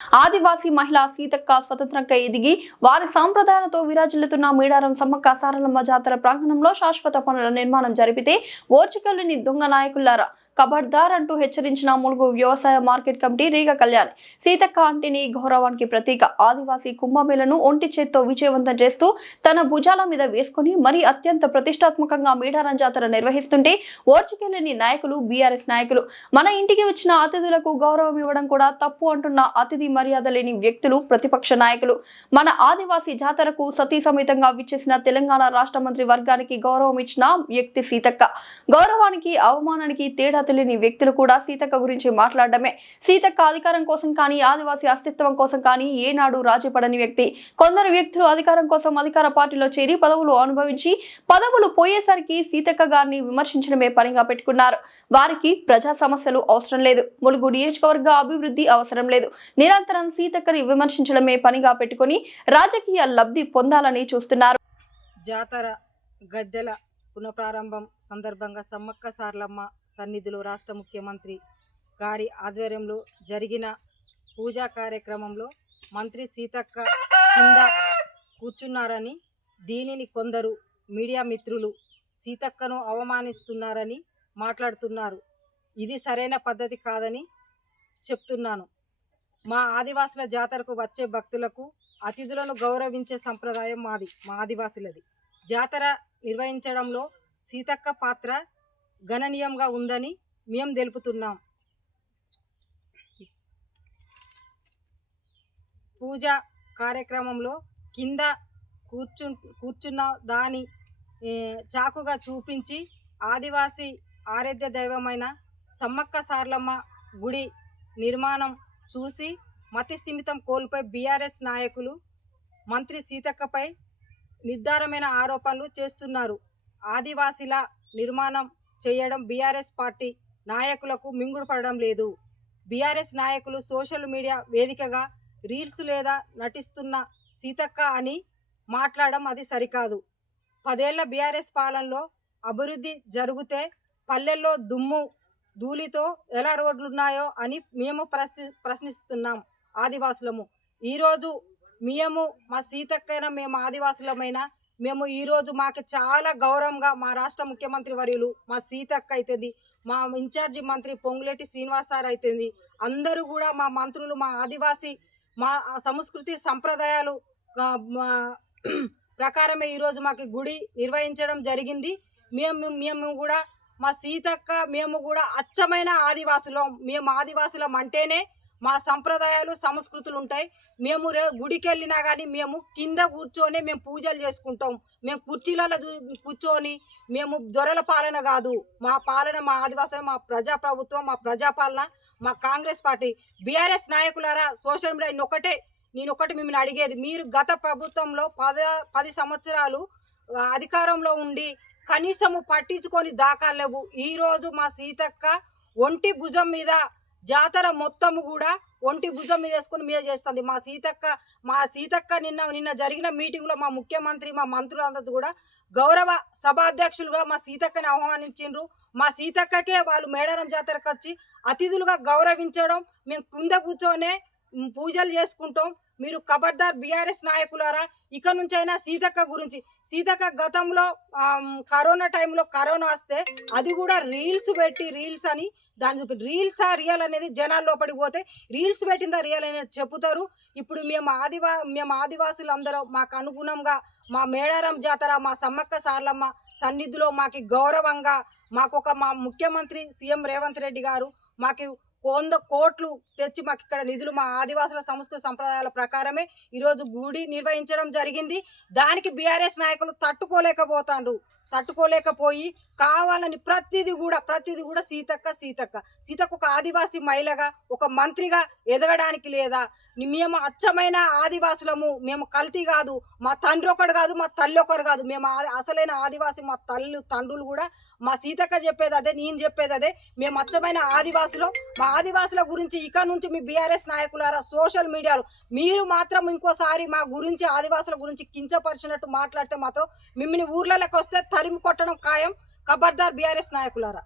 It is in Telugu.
ఆదివాసీ మహిళ సీతక్క స్వతంత్రంగా ఎదిగి వారి సాంప్రదాయాలతో విరాజిల్లుతున్న మేడారం సమ్మక్క సారలమ్మ జాతర ప్రాంగణంలో శాశ్వత పనుల నిర్మాణం జరిపితే ఓర్చుకెళ్లని దొంగ నాయకులారా కబర్దార్ అంటూ హెచ్చరించిన ములుగు వ్యవసాయ మార్కెట్ కమిటీ రీగ కళ్యాణ్. సీతక్క అంటేని గౌరవానికి ప్రతీక. ఆదివాసీ కుంభమేళను ఒంటి చేత్తో విజయవంతం చేస్తూ తన భుజాల మీద వేసుకుని మరీ అత్యంత ప్రతిష్టాత్మకంగా మేడారం జాతర నిర్వహిస్తుంటే ఓర్చుకెళ్లని నాయకులు, బీఆర్ఎస్ నాయకులు. మన ఇంటికి వచ్చిన అతిథులకు గౌరవం ఇవ్వడం కూడా తప్పు అంటున్న అతిథి మర్యాద లేని వ్యక్తులు, ప్రతిపక్ష నాయకులు. మన ఆదివాసీ జాతరకు సతీ సమేతంగా విచ్చేసిన తెలంగాణ రాష్ట్ర మంత్రి వర్గానికి గౌరవం ఇచ్చిన వ్యక్తి సీతక్క. గౌరవానికి, అవమానానికి తేడా తెలియని వ్యక్తులు కూడా సీతక్క గురించి మాట్లాడడమే. సీతక్క అధికారం కోసం కానీ, ఆదివాసీ అస్తిత్వం కోసం కానీ ఏనాడు రాజీ పడని వ్యక్తి. కొందరు వ్యక్తులు అధికారం కోసం అధికార పార్టీలో చేరి పదవులు అనుభవించి పదవులు పోయేసరికి సీతక్క గారిని విమర్శించడమే పనిగా పెట్టుకున్నారు. వారికి ప్రజా సమస్యలు అవసరం లేదు, ములుగు నియోజకవర్గ అభివృద్ధి అవసరం లేదు. నిరంతరం సీతక్కని విమర్శించడమే పనిగా పెట్టుకుని రాజకీయ లబ్ధి పొందాలని చూస్తున్నారు. జాతర గద్దెల పునఃప్రారంభం సందర్భంగా సమ్మక్క సారలమ్మ సన్నిధిలో రాష్ట్ర ముఖ్యమంత్రి గారి ఆధ్వర్యంలో జరిగిన పూజా కార్యక్రమంలో మంత్రి సీతక్క కింద కూర్చున్నారని, దీనిని కొందరు మీడియా మిత్రులు సీతక్కను అవమానిస్తున్నారని మాట్లాడుతున్నారు. ఇది సరైన పద్ధతి కాదని చెప్తున్నాను. మా ఆదివాసుల జాతరకు వచ్చే భక్తులకు అతిథులను గౌరవించే సంప్రదాయం మా ఆదివాసులది. జాతర నిర్వహించడంలో సీతక్క పాత్ర గణనీయంగా ఉందని మేము తెలుపుతున్నాం. పూజా కార్యక్రమంలో కింద కూర్చున్న దాని చాకుగా చూపించి ఆదివాసీ ఆరాధ్య దైవమైన సమ్మక్క సారలమ్మ గుడి నిర్మాణం చూసి మతి స్థిమితం కోల్పోయి బీఆర్ఎస్ నాయకులు మంత్రి సీతక్కపై నిర్ధారమైన ఆరోపణలు చేస్తున్నారు. ఆదివాసీల నిర్మాణం చేయడం బీఆర్ఎస్ పార్టీ నాయకులకు మింగుడు పడడం లేదు. బీఆర్ఎస్ నాయకులు సోషల్ మీడియా వేదికగా రీల్స్ లేదా నటిస్తున్న సీతక్క అని మాట్లాడడం అది సరికాదు. 10 ఏళ్ల బీఆర్ఎస్ పాలనలో అభివృద్ధి జరిగితే పల్లెల్లో దుమ్ము ధూళితో ఎలా రోడ్లున్నాయో అని మేము ప్రశ్నిస్తున్నాం ఆదివాసులము. ఈరోజు మేము మా సీతక్కైన మేము ఆదివాసులమైన మేము ఈరోజు మాకు చాలా గౌరవంగా మా రాష్ట్ర ముఖ్యమంత్రి వర్యులు మా సీతక్క అవుతుంది, మా ఇన్ఛార్జి మంత్రి పొంగులేటి శ్రీనివాస్ సార్ అవుతుంది, అందరూ కూడా మా మంత్రులు మా ఆదివాసీ మా సంస్కృతి సంప్రదాయాలు ప్రకారమే ఈరోజు మాకు గుడి నిర్వహించడం జరిగింది. మేము కూడా మా సీతక్క మేము కూడా అచ్చమైన ఆదివాసులం. మేము ఆదివాసులం అంటేనే మా సంప్రదాయాలు సంస్కృతులు ఉంటాయి. మేము గుడికి వెళ్ళినా కానీ మేము కింద కూర్చొని మేము పూజలు చేసుకుంటాం. మేము కుర్చీలలో కూర్చొని మేము దొరల పాలన కాదు, మా పాలన మా ఆదివాసులు, మా ప్రజాప్రభుత్వం, మా ప్రజాపాలన, మా కాంగ్రెస్ పార్టీ. బీఆర్ఎస్ నాయకులారా సోషల్ మీడియా నేను ఒకటి మిమ్మల్ని అడిగేది, మీరు గత ప్రభుత్వంలో 10 సంవత్సరాలు అధికారంలో ఉండి కనీసము పట్టించుకొని దాఖలు లేవు. ఈరోజు మా సీతక్క ఒంటి భుజం మీద జాతర మొత్తము కూడా ఒంటి భుజం మీద వేసుకొని మీద చేస్తుంది. మా సీతక్క నిన్న జరిగిన మీటింగ్లో మా ముఖ్యమంత్రి మా మంత్రులు అందరూ కూడా గౌరవ సభాధ్యక్షులుగా మా సీతక్కని ఆహ్వానించిండ్రు. మా సీతక్కకే వాళ్ళు మేడారం జాతరకు వచ్చి అతిథులుగా గౌరవించడం, మేము కింద కూర్చొనే పూజలు చేసుకుంటాం. మీరు ఖబర్దార్ బీఆర్ఎస్ నాయకులారా, ఇక నుంచైనా సీతక్క గురించి. సీతక్క గతంలో కరోనా టైంలో కరోనా వస్తే అది కూడా రీల్స్ పెట్టి రీల్స్ అని దాని రీల్సా రియల్ అనేది జనాల లోపలికి పోతే రీల్స్ పెట్టిందా రియల్ అనేది చెబుతారు. ఇప్పుడు మేము ఆదివాసులు అందరం మాకు అనుగుణంగా మా మేడారం జాతర మా సమ్మక్క సారలమ్మ సన్నిధిలో మాకు గౌరవంగా మా ముఖ్యమంత్రి సీఎం రేవంత్ రెడ్డి గారు మాకు 100 కోట్లు తెచ్చి మాకు ఇక్కడ నిధులు మా ఆదివాసుల సంస్కృతి సంప్రదాయాల ప్రకారమే ఈరోజు గుడి నిర్వహించడం జరిగింది. దానికి బీఆర్ఎస్ నాయకులు తట్టుకోలేకపోయి కావాలని ప్రతిదీ కూడా సీతక్క ఒక ఆదివాసీ మహిళగా ఒక మంత్రిగా ఎదగడానికి లేదా? మేము అచ్చమైన ఆదివాసులము, మేము కల్తీ కాదు, మా తండ్రి ఒకడు కాదు, మా తల్లి ఒకరు కాదు, మేము అసలైన ఆదివాసి. మా తండ్రులు కూడా మా సీతక్క చెప్పేది అదే, నేను చెప్పేది అదే. మేము అచ్చమైన ఆదివాసులు. మా ఆదివాసుల గురించి ఇక నుంచి మీ బీఆర్ఎస్ నాయకులారా సోషల్ మీడియాలో మీరు మాత్రం ఇంకోసారి మా గురించి ఆదివాసుల గురించి కించపరిచినట్టు మాట్లాడితే మాత్రం మిమ్మల్ని ఊర్లలోకి వస్తే తరిమి కొట్టడం ఖాయం. ఖబర్దార్ బీఆర్ఎస్ నాయకులారా.